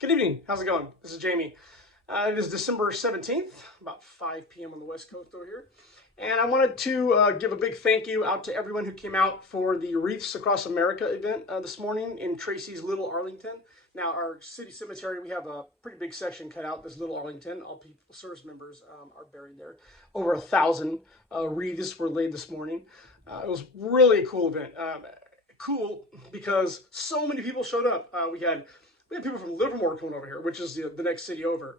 Good evening. How's it going? This is Jamie. It is December 17th, about 5 p.m. on the West Coast over here. And I wanted to give a big thank you out to everyone who came out for the Wreaths Across America event this morning in Tracy's Little Arlington. Now, our city cemetery, we have a pretty big section cut out. This Little Arlington. All people, service members are buried there. Over 1,000 wreaths were laid this morning. It was really a cool event. Cool because so many people showed up. We had people from Livermore coming over here, which is the next city over.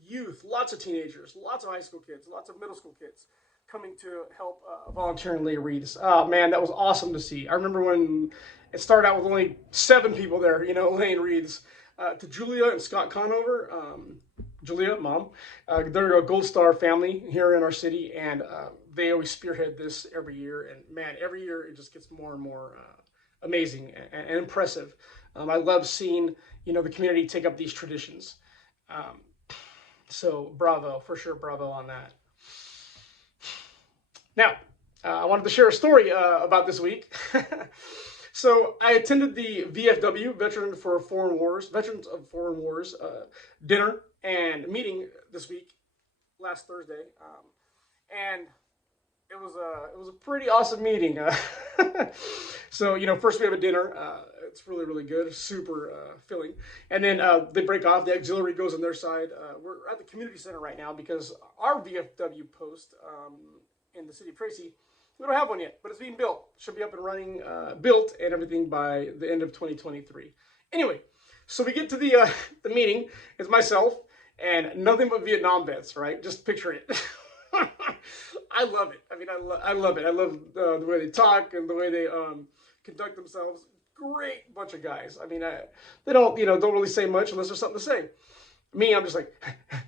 Youth, lots of teenagers, lots of high school kids, lots of middle school kids coming to help volunteer and lay wreaths. Oh, man, that was awesome to see. I remember when it started out with only 7 people there, laying wreaths. To Julia and Scott Conover, Julia, mom, they're a Gold Star family here in our city, and they always spearhead this every year. And, man, every year it just gets more and more amazing and impressive. I love seeing, the community take up these traditions. So bravo, for sure, bravo on that. Now, I wanted to share a story about this week. So I attended the VFW, Veterans of Foreign Wars dinner and meeting this week, last Thursday. And it was a pretty awesome meeting. So, first we have a dinner. It's really, really good, super filling. And then they break off. The auxiliary goes on their side. We're at the community center right now because our VFW post in the city of Tracy, we don't have one yet, but it's being built. Should be up and running, built and everything by the end of 2023. Anyway, so we get to the meeting. It's myself and nothing but Vietnam vets, right? Just picture it. I love it. I mean, I love it. I love the way they talk and the way they conduct themselves. Great bunch of guys. I mean, they don't really say much unless there's something to say. Me, I'm just like,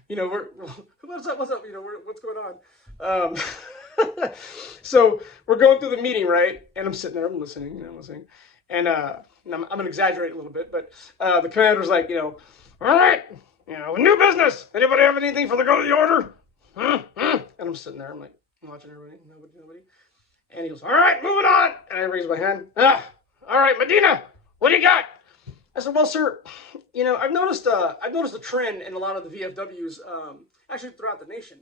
what's up? What's up? What's going on? So we're going through the meeting, right? And I'm sitting there, I'm listening. And I'm going to exaggerate a little bit, but the commander's like, all right, new business. Anybody have anything for the go of the order? And I'm sitting there, I'm like, watching everybody, nobody. And he goes, all right, moving on. And I raise my hand. All right, Medina, what do you got? I said, well, sir, I've noticed a trend in a lot of the VFWs, actually throughout the nation,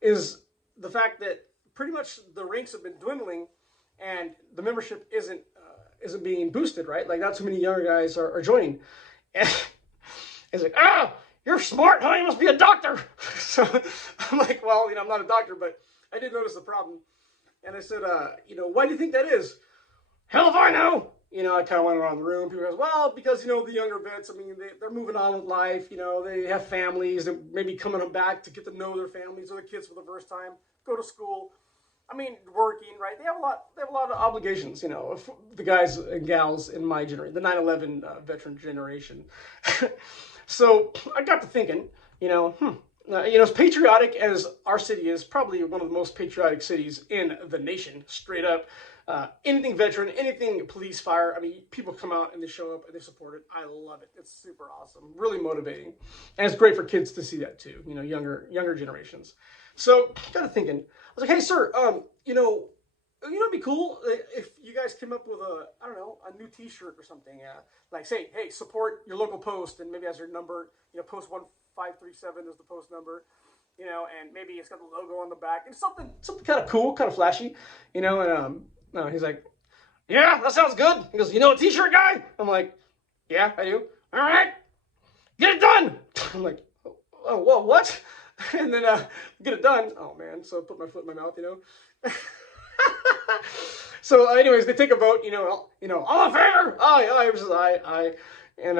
is the fact that pretty much the ranks have been dwindling and the membership isn't being boosted, right? Like not too many younger guys are joining. And he's like, you're smart, huh? You must be a doctor. So I'm like, well, I'm not a doctor, but I did notice the problem. And I said, why do you think that is? Hell if I know. I kind of went around the room. People goes, well, because, the younger vets, I mean, they're moving on with life. They have families. They're maybe coming back to get to know their families or the kids for the first time, go to school. I mean, working, right? They have a lot of obligations, the guys and gals in my generation, the 9/11 veteran generation. So I got to thinking, as patriotic as our city is, probably one of the most patriotic cities in the nation, straight up. Anything veteran, anything police, fire, I mean, people come out and they show up and they support it. I love it. It's super awesome, really motivating. And it's great for kids to see that too, younger generations. So got to thinking, I was like, hey, sir, it'd be cool if you guys came up with a new T-shirt or something. Like say, hey, support your local post, and maybe as your number, post 1537 is the post number, and maybe it's got the logo on the back. It's something kind of cool, kind of flashy, and he's like, yeah, that sounds good. He goes, a T-shirt guy? I'm like, yeah, I do. All right, get it done. I'm like, oh, whoa, what? And then get it done. Oh man, so I put my foot in my mouth, So anyways, they take a vote, all in favor? Aye, versus aye. And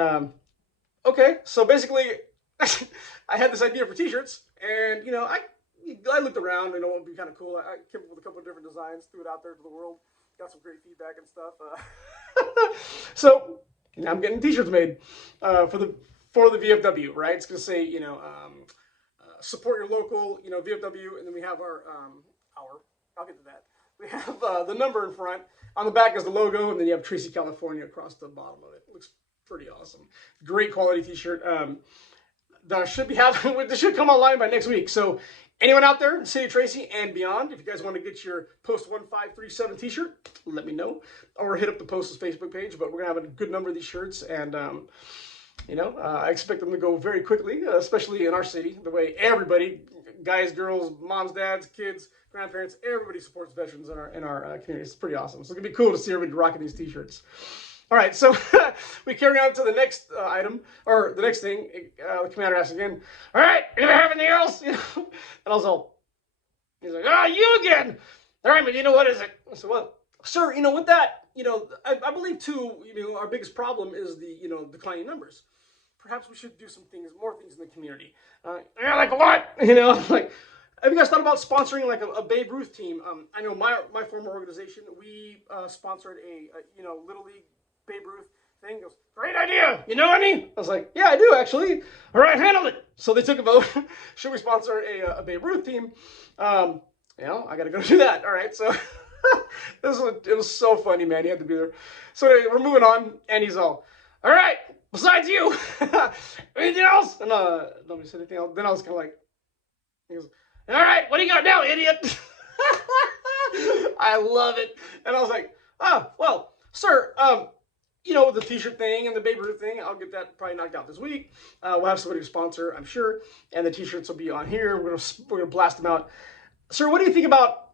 okay, so basically I had this idea for T-shirts, and I looked around, and it would be kind of cool. I came up with a couple of different designs, threw it out there to the world, got some great feedback and stuff. So now I'm getting T-shirts made for the VFW, right? It's gonna say support your local, VFW, and then we have our I'll get to that. We have the number in front. On the back is the logo, and then you have Tracy, California across the bottom of it. It looks pretty awesome. Great quality T-shirt. This should come online by next week. So anyone out there in the city of Tracy and beyond, if you guys want to get your Post 1537 T-shirt, let me know. Or hit up the Post's Facebook page. But we're going to have a good number of these shirts. And I expect them to go very quickly, especially in our city, the way everybody, guys, girls, moms, dads, kids, grandparents, everybody supports veterans in our community. It's pretty awesome. So it's going to be cool to see everybody rocking these t-shirts. All right, so we carry on to the next item, or the next thing. The commander asks again, all right, you have anything else? And I was all, he's like, you again. All right, Medina, what is it? I said, well, sir, with that, I believe too, our biggest problem is the, declining numbers. Perhaps we should do more things in the community. Like what? Like, have you guys thought about sponsoring like a Babe Ruth team? I know my former organization, we sponsored a Little League Babe Ruth thing. He goes, great idea. You know any? I was like, yeah, I do actually. All right, handle it. So they took a vote. Should we sponsor a Babe Ruth team? I got to go do that. All right, so it was so funny, man. He had to be there. So anyway, we're moving on, and he's all right, besides you, anything else? And nobody said anything else. Then I was kind of like, he goes, all right, what do you got now, idiot? I love it. And I was like, well, sir, the t-shirt thing and the Babe Ruth thing, I'll get that probably knocked out this week. We'll have somebody to sponsor, I'm sure, and the t-shirts will be on here. We're gonna blast them out. Sir, what do you think about?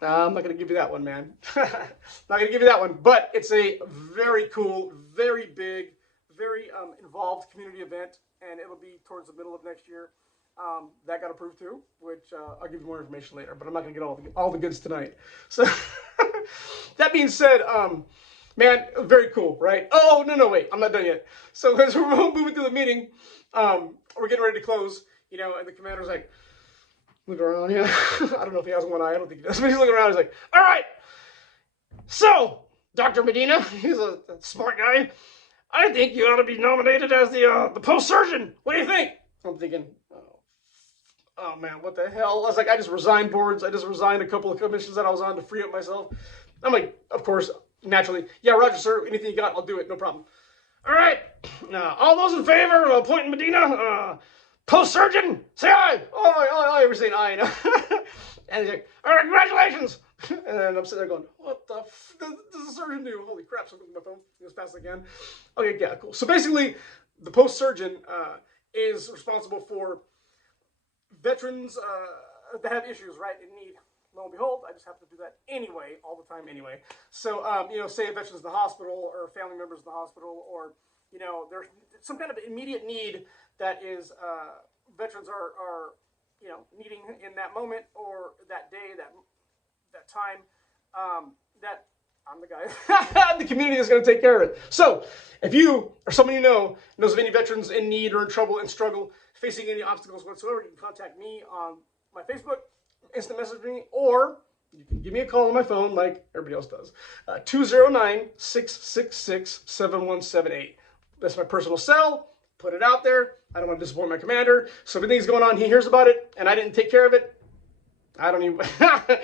I'm not gonna give you that one, man. Not gonna give you that one. But it's a very cool, very big, very involved community event, and it'll be towards the middle of next year. That got approved too, which I'll give you more information later. But I'm not gonna get all the goods tonight. So that being said, man, very cool, right? Oh, no, wait, I'm not done yet. So as we're moving through the meeting, we're getting ready to close, and the commander's like, look around, yeah. I don't know if he has one eye, I don't think he does, but he's looking around, he's like, all right, so, Dr. Medina, he's a smart guy, I think you ought to be nominated as the post surgeon. What do you think? I'm thinking, oh man, what the hell? I was like, I just resigned boards, I just resigned a couple of commissions that I was on to free up myself. I'm like, of course, naturally, yeah, Roger, sir, anything you got, I'll do it, no problem. All right, now, all those in favor of appointing Medina, post surgeon, say aye. Oh, we're saying aye, And he's like, all right, congratulations. And then I'm sitting there going, what the f does the surgeon do? Holy crap, so my phone goes fast again. Okay, yeah, cool. So basically, the post surgeon is responsible for veterans that have issues, right, in need. Lo and behold, I just have to do that anyway, all the time anyway. So, say a veteran's in the hospital or a family member's in the hospital, or, there's some kind of immediate need that is, veterans are needing in that moment or that day, that time, that I'm the guy. The community is going to take care of it. So, if you or someone knows of any veterans in need or in trouble and struggle, facing any obstacles whatsoever, you can contact me on my Facebook, instant message me, or you can give me a call on my phone like everybody else does. 209-666-7178. That's my personal cell. Put it out there. I don't want to disappoint my commander. So if anything's going on, he hears about it, and I didn't take care of it, I don't even want to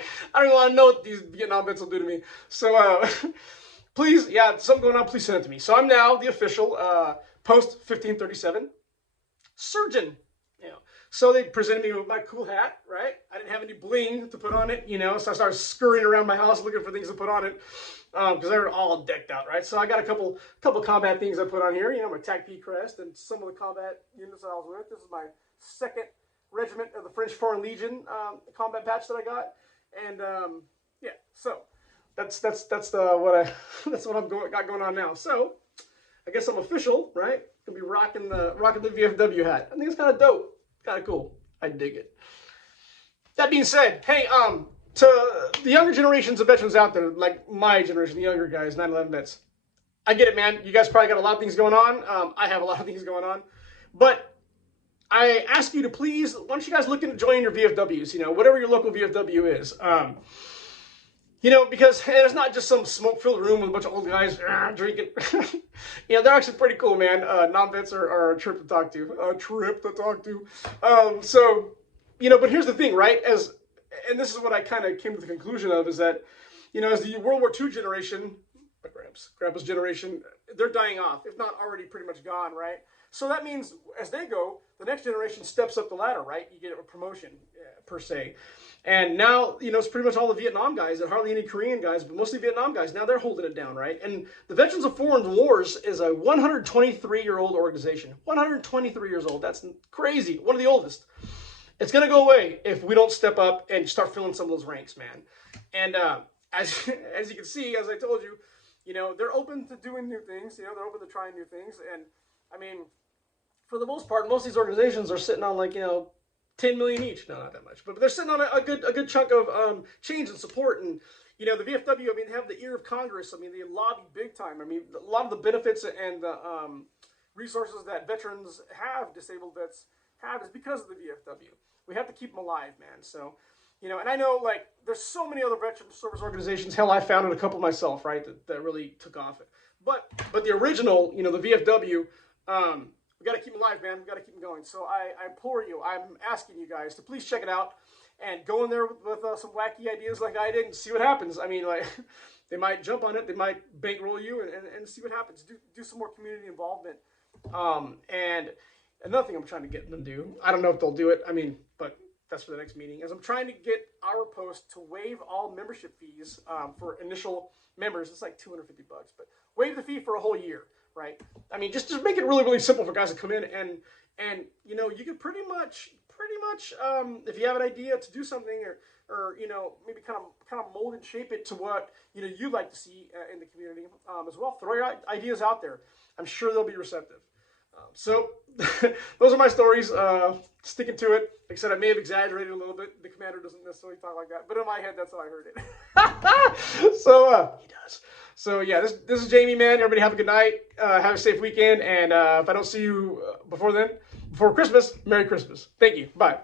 know what these Vietnam vets will do to me. So please, yeah, something going on, please send it to me. So I'm now the official post 1537 surgeon. So they presented me with my cool hat, right? I didn't have any bling to put on it, so I started scurrying around my house looking for things to put on it because they were all decked out, right? So I got a couple combat things I put on here, my TAC-P crest and some of the combat units that I was with. This is my 2nd Regiment of the French Foreign Legion combat patch that I got, and yeah, so that's what I've got going on now. So I guess I'm official, right? Gonna be rocking the VFW hat. I think it's kind of dope. Kind of cool. I dig it. That being said, hey, to the younger generations of veterans out there, like my generation, the younger guys, 9/11 vets, I get it, man. You guys probably got a lot of things going on. I have a lot of things going on. But I ask you to please, why don't you guys look into joining your VFWs, whatever your local VFW is. Because it's not just some smoke-filled room with a bunch of old guys drinking. They're actually pretty cool, man. Non-vets are a trip to talk to. But here's the thing, right? And this is what I kind of came to the conclusion of, is that, as the World War II generation, my grandpa's generation, they're dying off, if not already pretty much gone, right? So that means as they go, the next generation steps up the ladder, right? You get a promotion. per se. And now, it's pretty much all the Vietnam guys, and hardly any Korean guys, but mostly Vietnam guys. Now they're holding it down, right? And the Veterans of Foreign Wars is a 123-year-old organization. 123 years old. That's crazy. One of the oldest. It's going to go away if we don't step up and start filling some of those ranks, man. And as you can see, as I told you, they're open to doing new things. They're open to trying new things. And, I mean, for the most part, most of these organizations are sitting on, like, 10 million each. No, not that much, but they're sitting on a good chunk of change and support. And the VFW, I mean, they have the ear of Congress. I mean, they lobby big time. I mean, a lot of the benefits and the resources that veterans have, disabled vets have, is because of the VFW. We have to keep them alive, man. So, and I know, like, there's so many other veteran service organizations. Hell, I founded a couple myself, right, that really took off. But the original, the VFW, we got to keep them alive, man. We got to keep them going. So I implore you, I'm asking you guys to please check it out and go in there with some wacky ideas like I did and see what happens. I mean, like, they might jump on it. They might bankroll you and see what happens. Do some more community involvement. And another thing I'm trying to get them to do, I don't know if they'll do it. I mean, but that's for the next meeting, is I'm trying to get our post to waive all membership fees for initial members. It's like $250, but waive the fee for a whole year. Right? I mean, just make it really, really simple for guys to come in and you can pretty much, if you have an idea to do something or maybe kind of mold and shape it to what you'd like to see in the community as well. Throw your ideas out there. I'm sure they'll be receptive. So those are my stories. Sticking to it. Like I said, I may have exaggerated a little bit. The commander doesn't necessarily talk like that, but in my head, that's how I heard it. So he does. So yeah, this is Jamie, man. Everybody have a good night. Have a safe weekend. And if I don't see you before Christmas, Merry Christmas. Thank you. Bye.